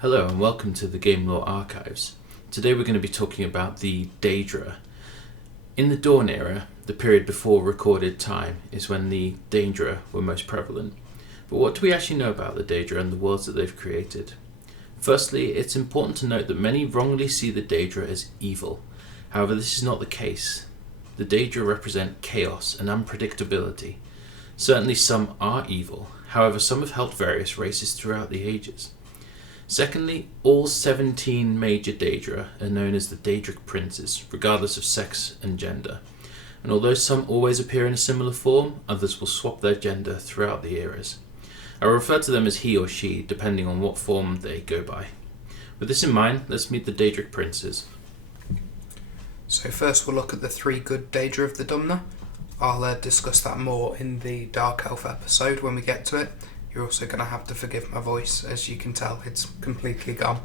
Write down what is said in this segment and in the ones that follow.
Hello and welcome to the Game Lore Archives. Today we're going to be talking about the Daedra. In the Dawn era, the period before recorded time, is when the Daedra were most prevalent. But what do we actually know about the Daedra and the worlds that they've created? Firstly, it's important to note that many wrongly see the Daedra as evil. However, this is not the case. The Daedra represent chaos and unpredictability. Certainly some are evil, however some have helped various races throughout the ages. Secondly, all 17 major Daedra are known as the Daedric Princes, regardless of sex and gender. And although some always appear in a similar form, others will swap their gender throughout the eras. I will refer to them as he or she, depending on what form they go by. With this in mind, let's meet the Daedric Princes. So first we'll look at the 3 good Daedra of the Dwemer. I'll discuss that more in the Dark Elf episode when we get to it. You're also going to have to forgive my voice, as you can tell, it's completely gone.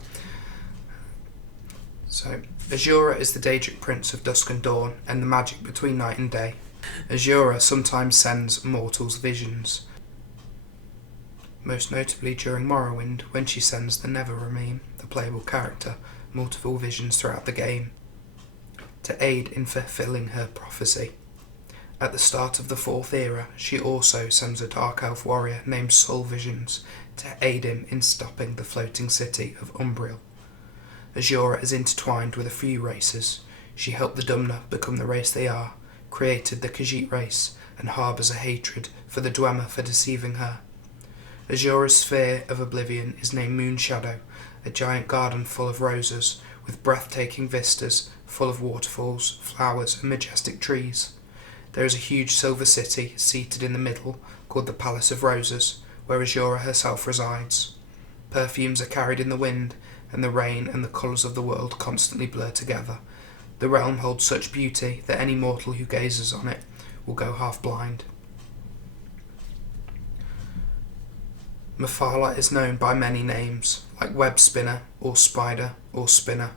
So, Majora is the Daedric Prince of Dusk and Dawn, and the magic between night and day. Majora sometimes sends mortals visions, most notably during Morrowind, when she sends the Neveremine, the playable character, multiple visions throughout the game, to aid in fulfilling her prophecy. At the start of the 4th era, she also sends a Dark Elf warrior named Soul Visions to aid him in stopping the floating city of Umbriel. Majora is intertwined with a few races. She helped the Dwemer become the race they are, created the Khajiit race, and harbours a hatred for the Dwemer for deceiving her. Majora's sphere of oblivion is named Moonshadow, a giant garden full of roses, with breathtaking vistas full of waterfalls, flowers, and majestic trees. There is a huge silver city seated in the middle called the Palace of Roses, where Majora herself resides. Perfumes are carried in the wind, and the rain and the colours of the world constantly blur together. The realm holds such beauty that any mortal who gazes on it will go half blind. Mafalda is known by many names, like web spinner, or spider, or spinner,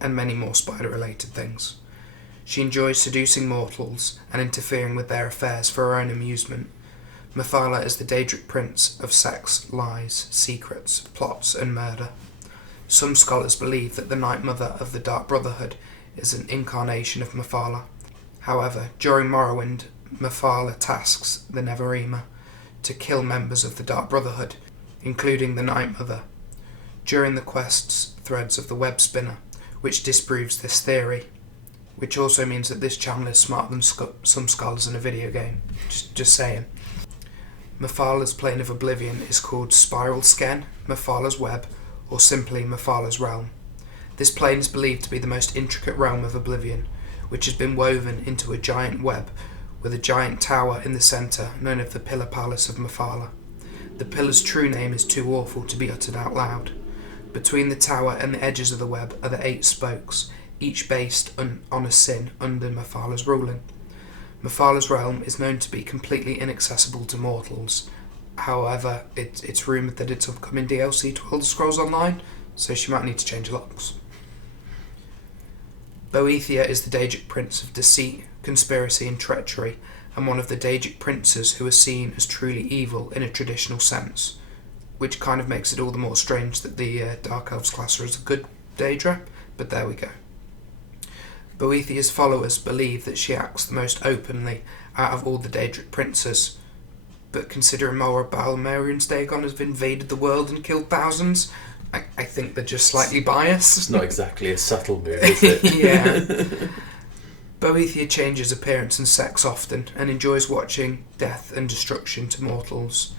and many more spider-related things. She enjoys seducing mortals and interfering with their affairs for her own amusement. Mafalda is the Daedric Prince of sex, lies, secrets, plots, and murder. Some scholars believe that the Night Mother of the Dark Brotherhood is an incarnation of Mafalda. However, during Morrowind, Mafalda tasks the Neveremine to kill members of the Dark Brotherhood, including the Night Mother, during the quest's threads of the Web Spinner, which disproves this theory. Which also means that this channel is smarter than some scholars in a video game. Just saying. Mafalda's plane of oblivion is called Spiral Sken, Mafalda's Web, or simply Mafalda's Realm. This plane is believed to be the most intricate realm of oblivion, which has been woven into a giant web with a giant tower in the centre, known as the Pillar Palace of Mafalda. The pillar's true name is too awful to be uttered out loud. Between the tower and the edges of the web are the 8 spokes, each based on a sin under Mafalda's ruling. Mafalda's realm is known to be completely inaccessible to mortals. However, it's rumoured that it's upcoming DLC to Elder Scrolls Online, so she might need to change locks. Boethius is the Daedric Prince of deceit, conspiracy and treachery, and one of the Daedric Princes who are seen as truly evil in a traditional sense, which kind of makes it all the more strange that the Dark Elves class her as a good Daedra, but there we go. Boethius' followers believe that she acts the most openly out of all the Daedric Princes, but considering Balmerion's Dagon has invaded the world and killed thousands, I think they're just slightly biased. It's not exactly a subtle move, is it? Yeah. Boethius changes appearance and sex often, and enjoys watching death and destruction to mortals.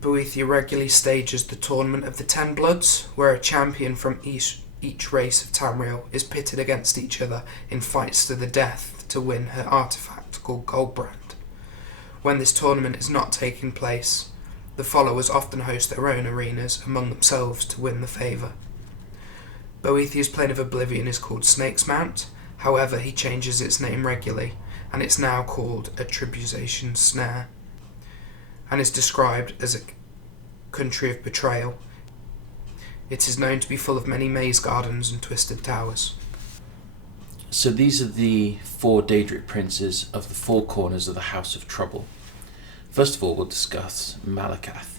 Boethius regularly stages the Tournament of the Ten Bloods, where a champion from each race of Tamriel is pitted against each other in fights to the death to win her artifact called Goldbrand. When this tournament is not taking place, the followers often host their own arenas among themselves to win the favour. Boethius' Plane of Oblivion is called Snake's Mount, however he changes its name regularly, and it's now called a Tribulation Snare, and is described as a country of betrayal. It is known to be full of many maze gardens and twisted towers. So these are the 4 Daedric Princes of the 4 corners of the House of Trouble. First of all, we'll discuss Malekith.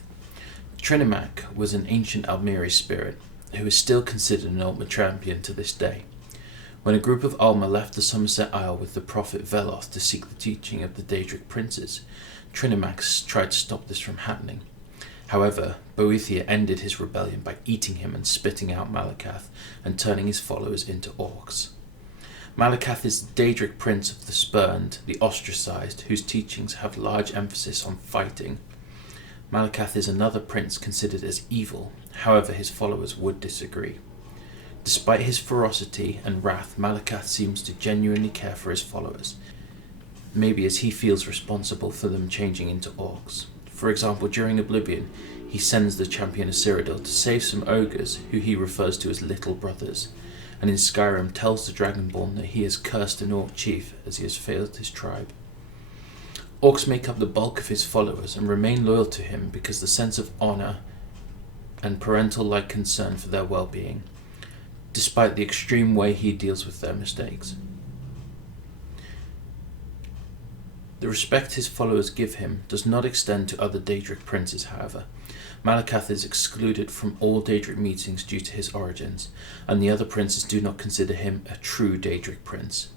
Trinimac was an ancient Almiri spirit who is still considered an Ultimate champion to this day. When a group of Ulma left the Somerset Isle with the prophet Veloth to seek the teaching of the Daedric Princes, Trinimac tried to stop this from happening. However, Boethius ended his rebellion by eating him and spitting out Malekith and turning his followers into orcs. Malekith is the Daedric Prince of the Spurned, the Ostracized, whose teachings have large emphasis on fighting. Malekith is another prince considered as evil, however his followers would disagree. Despite his ferocity and wrath, Malekith seems to genuinely care for his followers, maybe as he feels responsible for them changing into orcs. For example, during Oblivion, he sends the champion of Cyrodiil to save some ogres who he refers to as little brothers, and in Skyrim tells the Dragonborn that he has cursed an orc chief as he has failed his tribe. Orcs make up the bulk of his followers and remain loyal to him because the sense of honour and parental-like concern for their well-being, despite the extreme way he deals with their mistakes. The respect his followers give him does not extend to other Daedric princes, however. Malekith is excluded from all Daedric meetings due to his origins, and the other princes do not consider him a true Daedric prince.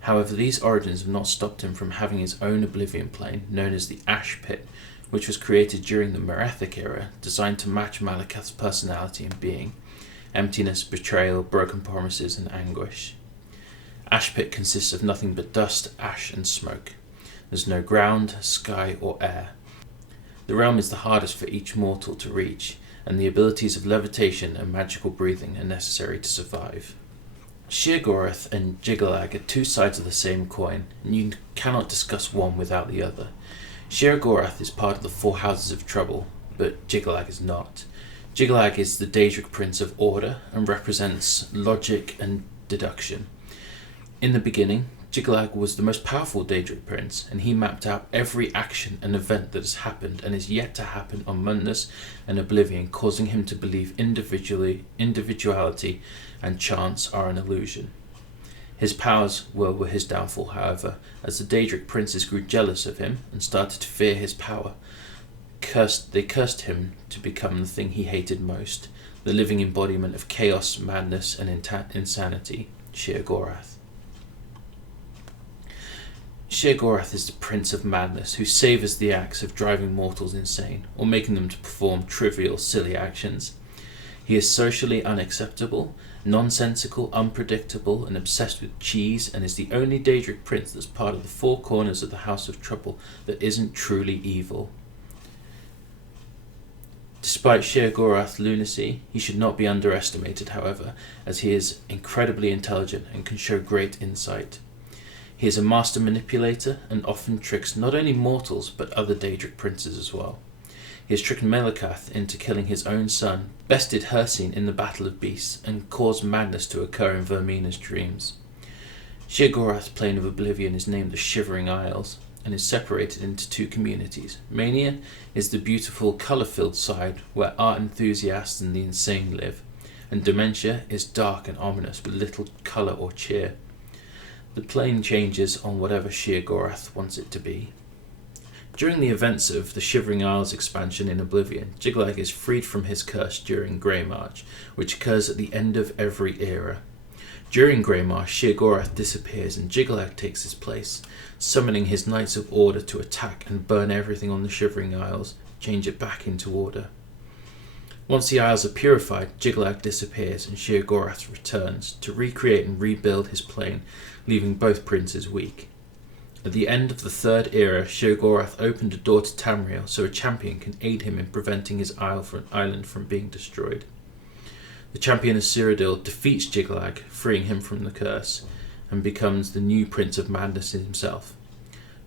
However, these origins have not stopped him from having his own Oblivion plane, known as the Ash Pit, which was created during the Merethic era, designed to match Malekith's personality and being: emptiness, betrayal, broken promises, and anguish. Ash Pit consists of nothing but dust, ash, and smoke. There's no ground, sky, or air. The realm is the hardest for each mortal to reach, and the abilities of levitation and magical breathing are necessary to survive. Sheogorath and Jyggalag are 2 sides of the same coin, and you cannot discuss one without the other. Sheogorath is part of the 4 Houses of Trouble, but Jyggalag is not. Jyggalag is the Daedric Prince of Order and represents logic and deduction. In the beginning, Jyggalag was the most powerful Daedric Prince, and he mapped out every action and event that has happened and is yet to happen on Mundus and Oblivion, causing him to believe individuality and chance are an illusion. His powers were his downfall, however, as the Daedric Princes grew jealous of him and started to fear his power. They cursed him to become the thing he hated most, the living embodiment of chaos, madness, and insanity, Sheogorath. Sheogorath is the Prince of Madness, who savours the acts of driving mortals insane, or making them to perform trivial, silly actions. He is socially unacceptable, nonsensical, unpredictable, and obsessed with cheese, and is the only Daedric Prince that's part of the 4 corners of the House of Trouble that isn't truly evil. Despite Sheogorath's lunacy, he should not be underestimated, however, as he is incredibly intelligent and can show great insight. He is a master manipulator and often tricks not only mortals but other Daedric princes as well. He has tricked Malekith into killing his own son, bested Hercene in the Battle of Beasts, and caused madness to occur in Vermina's dreams. Sheogorath's plane of Oblivion is named the Shivering Isles, and is separated into 2 communities. Mania is the beautiful, colour-filled side where art enthusiasts and the insane live, and Dementia is dark and ominous with little colour or cheer. The plane changes on whatever Sheogorath wants it to be. During the events of the Shivering Isles expansion in Oblivion, Jyggalag is freed from his curse during Grey March, which occurs at the end of every era. During Grey March, Sheogorath disappears and Jyggalag takes his place, summoning his Knights of Order to attack and burn everything on the Shivering Isles, change it back into order. Once the Isles are purified, Jyggalag disappears and Sheogorath returns to recreate and rebuild his plane, leaving both princes weak. At the end of the 3rd era, Sheogorath opened a door to Tamriel so a champion can aid him in preventing his island from being destroyed. The champion of Cyrodiil defeats Jyggalag, freeing him from the curse, and becomes the new Prince of Madness himself.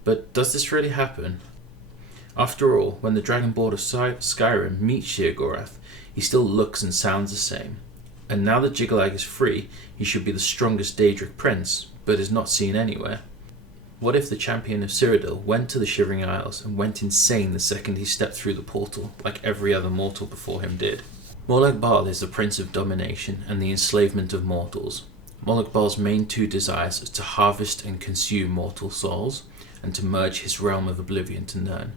But does this really happen? After all, when the Dragonborn of Skyrim meets Sheogorath, he still looks and sounds the same. And now that Jyggalag is free, he should be the strongest Daedric Prince, but is not seen anywhere. What if the champion of Cyrodiil went to the Shivering Isles and went insane the second he stepped through the portal, like every other mortal before him did? Molag Bal is the Prince of Domination and the enslavement of mortals. Molokbal's main two desires are to harvest and consume mortal souls, and to merge his realm of oblivion to Nirn.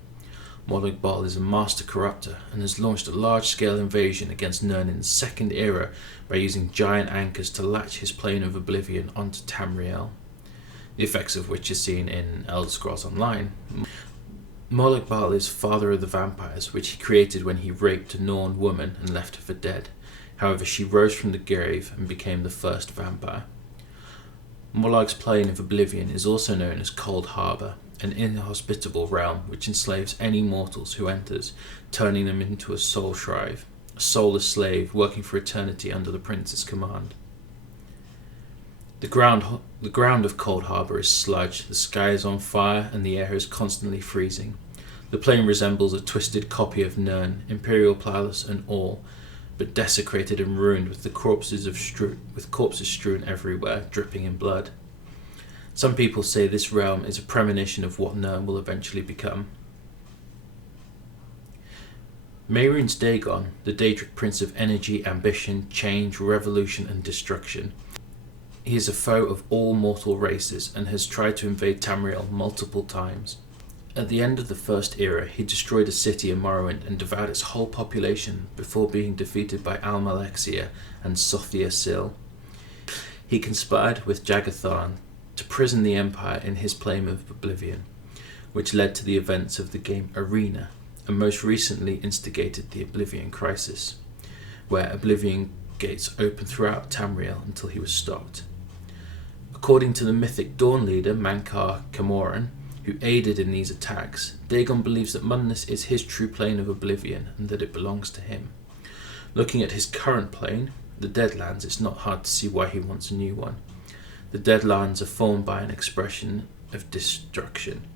Molokbal is a master corrupter and has launched a large-scale invasion against Nirn in the Second Era by using giant anchors to latch his plane of oblivion onto Tamriel, the effects of which is seen in Elder Scrolls Online. Molokbal is father of the vampires, which he created when he raped a Norn woman and left her for dead. However, she rose from the grave and became the first vampire. Molag's plane of oblivion is also known as Cold Harbour, an inhospitable realm which enslaves any mortals who enters, turning them into a soul shrive, a soulless slave working for eternity under the prince's command. The ground of Cold Harbour is sludge, the sky is on fire, and the air is constantly freezing. The plane resembles a twisted copy of Nirn, Imperial Palace and all, but desecrated and ruined with corpses strewn everywhere, dripping in blood. Some people say this realm is a premonition of what Nirn will eventually become. Mehrunes Dagon, the Daedric Prince of energy, ambition, change, revolution and destruction. He is a foe of all mortal races and has tried to invade Tamriel multiple times. At the end of the First Era, he destroyed a city in Morrowind and devoured its whole population before being defeated by Almalexia and Sothia Sil. He conspired with Jyggalag to prison the Empire in his plane of oblivion, which led to the events of the game Arena, and most recently instigated the Oblivion Crisis, where Oblivion gates opened throughout Tamriel until he was stopped. According to the mythic Dawn leader Mankar Camoran, who aided in these attacks, Dagon believes that Mundus is his true plane of oblivion and that it belongs to him. Looking at his current plane, the Deadlands, it's not hard to see why he wants a new one. The Deadlands are formed by an expression of destruction.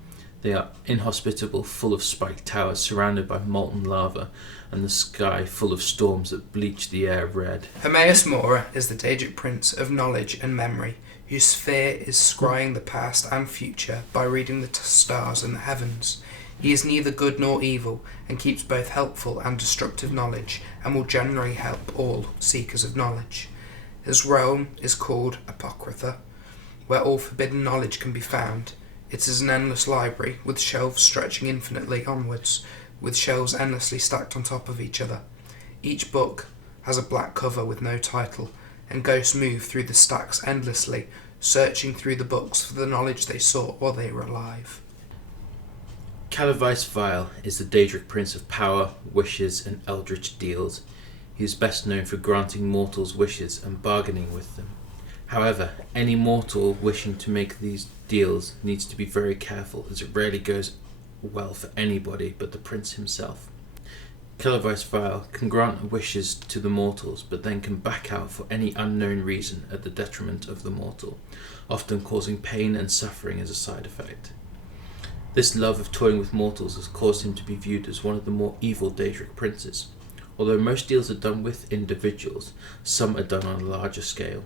They are inhospitable, full of spiked towers surrounded by molten lava, and the sky full of storms that bleach the air red. Hermaeus Mora is the Daedric Prince of knowledge and memory, whose sphere is scrying the past and future by reading the stars and the heavens. He is neither good nor evil, and keeps both helpful and destructive knowledge, and will generally help all seekers of knowledge. His realm is called Apocrypha, where all forbidden knowledge can be found. It is an endless library, with shelves stretching infinitely onwards, with shelves endlessly stacked on top of each other. Each book has a black cover with no title, and ghosts move through the stacks endlessly, searching through the books for the knowledge they sought while they were alive. Calvo Vile is the Daedric Prince of power, wishes and eldritch deals. He is best known for granting mortals wishes and bargaining with them. However, any mortal wishing to make these deals needs to be very careful, as it rarely goes well for anybody but the prince himself. Calvo Vile can grant wishes to the mortals, but then can back out for any unknown reason at the detriment of the mortal, often causing pain and suffering as a side effect. This love of toying with mortals has caused him to be viewed as one of the more evil Daedric princes. Although most deals are done with individuals, some are done on a larger scale.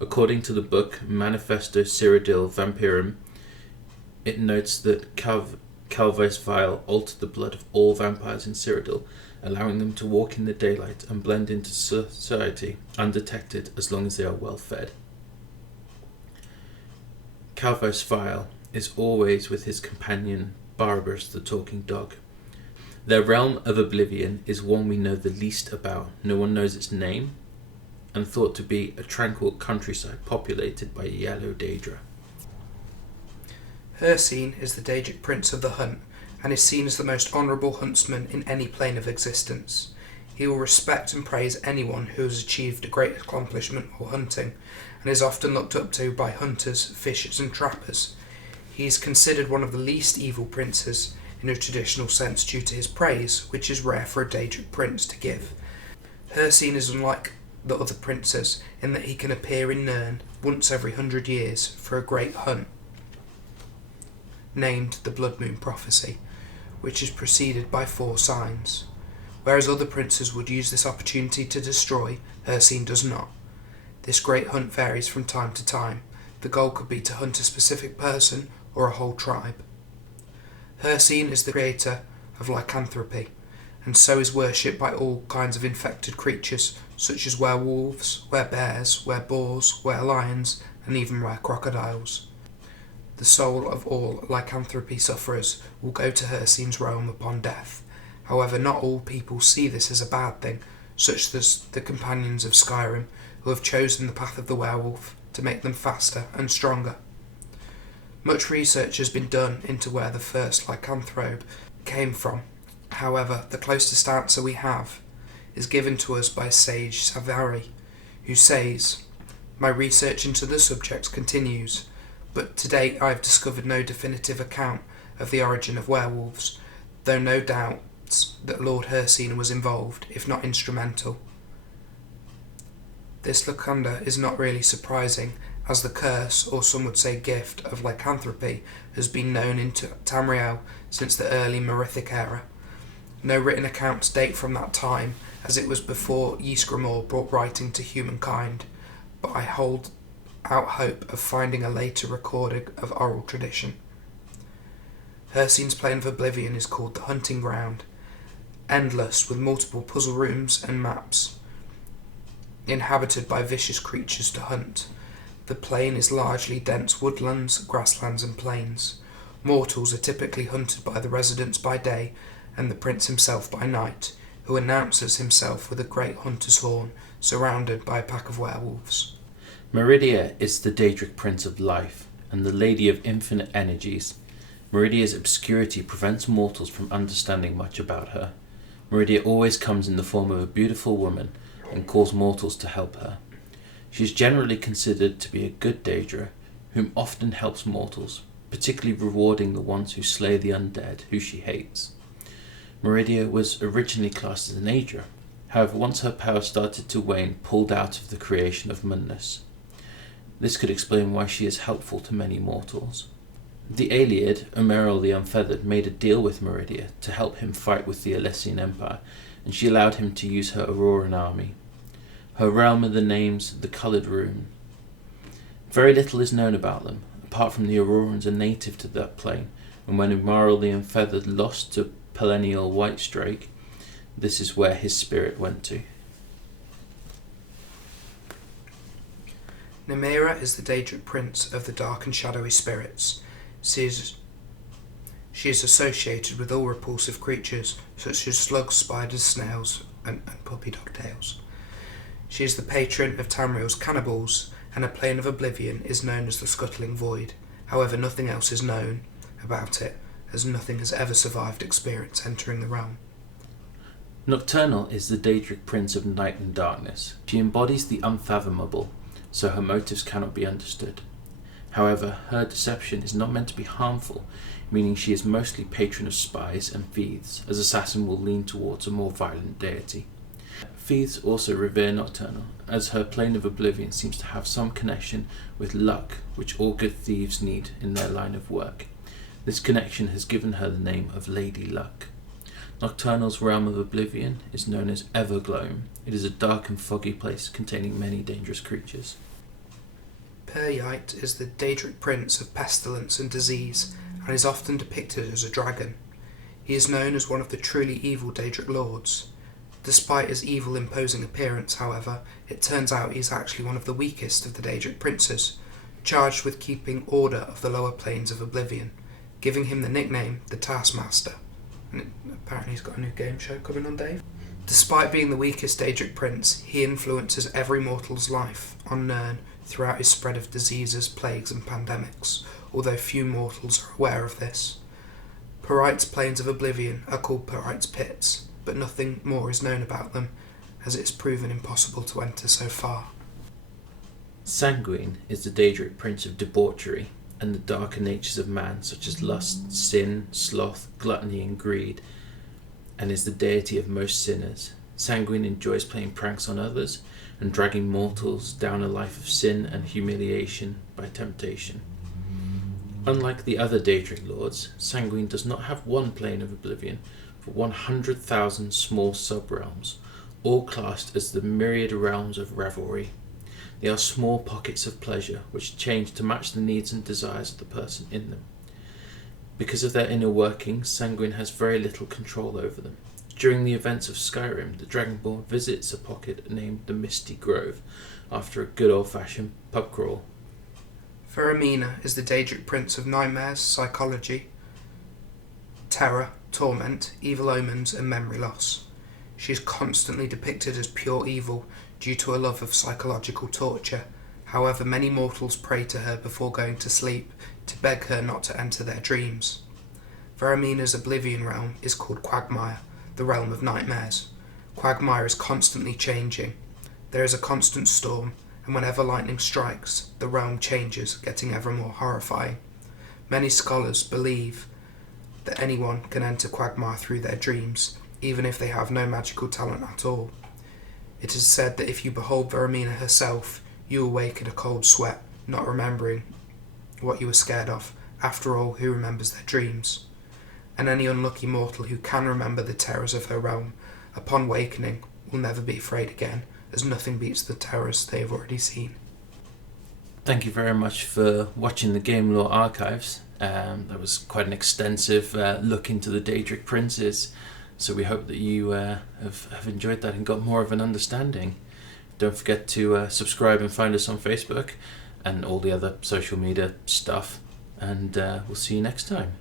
According to the book Manifesto Cyrodiil Vampirum, it notes that Calvo Vile altered the blood of all vampires in Cyrodiil, allowing them to walk in the daylight and blend into society undetected as long as they are well fed. Calvo Vile is always with his companion Barabbas the talking dog. Their realm of oblivion is one we know the least about. No one knows its name, and thought to be a tranquil countryside populated by yellow Daedra. Hircine is the Daedric Prince of the Hunt, and is seen as the most honourable huntsman in any plane of existence. He will respect and praise anyone who has achieved a great accomplishment while hunting, and is often looked up to by hunters, fishers and trappers. He is considered one of the least evil princes in a traditional sense due to his praise, which is rare for a Daedric prince to give. Hircine is unlike the other princes in that he can appear in Nirn once every 100 years for a great hunt, named the Blood Moon Prophecy, which is preceded by 4 signs. Whereas other princes would use this opportunity to destroy, Hircine does not. This great hunt varies from time to time. The goal could be to hunt a specific person or a whole tribe. Hircine is the creator of lycanthropy, and so is worshipped by all kinds of infected creatures, such as werewolves, werebears, wereboars, werelions, and even werecrocodiles. The soul of all lycanthropy sufferers will go to Hircine's realm upon death. However, not all people see this as a bad thing, such as the companions of Skyrim, who have chosen the path of the werewolf to make them faster and stronger. Much research has been done into where the first lycanthrope came from. However, the closest answer we have is given to us by sage Savari, who says, "My research into the subject continues, but to date I have discovered no definitive account of the origin of werewolves, though no doubts that Lord Hercine was involved, if not instrumental." This lacunda is not really surprising, as the curse, or some would say gift, of lycanthropy has been known in Tamriel since the early Merithic era. No written accounts date from that time, as it was before Ysgramor brought writing to humankind, but I hold out hope of finding a later recording of oral tradition. Hercine's Plane of Oblivion is called the Hunting Ground, endless with multiple puzzle rooms and maps, inhabited by vicious creatures to hunt. The plain is largely dense woodlands, grasslands and plains. Mortals are typically hunted by the residents by day, and the prince himself by night, who announces himself with a great hunter's horn, surrounded by a pack of werewolves. Meridia is the Daedric Prince of Life, and the Lady of Infinite Energies. Meridia's obscurity prevents mortals from understanding much about her. Meridia always comes in the form of a beautiful woman, and calls mortals to help her. She is generally considered to be a good Daedra, whom often helps mortals, particularly rewarding the ones who slay the undead, who she hates. Meridia was originally classed as an Aedra, however once her power started to wane, pulled out of the creation of Munness. This could explain why she is helpful to many mortals. The Aeliad, Omeril the Unfeathered, made a deal with Meridia to help him fight with the Alessian Empire, and she allowed him to use her Auroran army. Her realm are the names the Coloured Rune. Very little is known about them, apart from the Aurorans are native to that plane, and when Omeril the Unfeathered lost to Perennial Whitestrake, this is where his spirit went to. Namira is the Daedric Prince of the Dark and Shadowy Spirits. She is associated with all repulsive creatures, such as slugs, spiders, snails, and puppy dog tails. She is the patron of Tamriel's cannibals, and her Plane of Oblivion is known as the Scuttling Void. However, nothing else is known about it, as nothing has ever survived experience entering the realm. Nocturnal is the Daedric Prince of Night and Darkness. She embodies the unfathomable, so her motives cannot be understood. However, her deception is not meant to be harmful, meaning she is mostly patron of spies and thieves, as assassin will lean towards a more violent deity. Thieves also revere Nocturnal, as her Plane of Oblivion seems to have some connection with luck, which all good thieves need in their line of work. This connection has given her the name of Lady Luck. Nocturnal's realm of Oblivion is known as Evergloam. It is a dark and foggy place containing many dangerous creatures. Peryite is the Daedric Prince of Pestilence and Disease, and is often depicted as a dragon. He is known as one of the truly evil Daedric Lords. Despite his evil imposing appearance, however, it turns out he is actually one of the weakest of the Daedric Princes, charged with keeping order of the lower planes of Oblivion, giving him the nickname the Taskmaster. And apparently he's got a new game show coming on, Dave. Despite being the weakest Daedric Prince, he influences every mortal's life on Nirn throughout his spread of diseases, plagues and pandemics, although few mortals are aware of this. Perite's Planes of Oblivion are called Perite's Pits, but nothing more is known about them, as it is proven impossible to enter so far. Sanguine is the Daedric Prince of Debauchery and the darker natures of man, such as lust, sin, sloth, gluttony and greed, and is the deity of most sinners. Sanguine enjoys playing pranks on others and dragging mortals down a life of sin and humiliation by temptation. Unlike the other Daedric lords, Sanguine does not have one Plane of Oblivion, but 100,000 small sub-realms, all classed as the myriad realms of revelry. They are small pockets of pleasure which change to match the needs and desires of the person in them. Because of their inner workings, Sanguine has very little control over them. During the events of Skyrim, the Dragonborn visits a pocket named the Misty Grove after a good old-fashioned pub crawl. Romina is the Daedric Prince of nightmares, psychology, terror, torment, evil omens, and memory loss. She is constantly depicted as pure evil due to a love of psychological torture. However, many mortals pray to her before going to sleep to beg her not to enter their dreams. Romina's Oblivion realm is called Quagmire, the realm of nightmares. Quagmire is constantly changing. There is a constant storm, and whenever lightning strikes, the realm changes, getting ever more horrifying. Many scholars believe that anyone can enter Quagmire through their dreams, even if they have no magical talent at all. It is said that if you behold Romina herself, you awake in a cold sweat, not remembering what you were scared of. After all, who remembers their dreams? And any unlucky mortal who can remember the terrors of her realm, upon wakening, will never be afraid again, as nothing beats the terrors they have already seen. Thank you very much for watching the Game Lore Archives. That was quite an extensive look into the Daedric Princes, so we hope that you have enjoyed that and got more of an understanding. Don't forget to subscribe and find us on Facebook and all the other social media stuff, and we'll see you next time.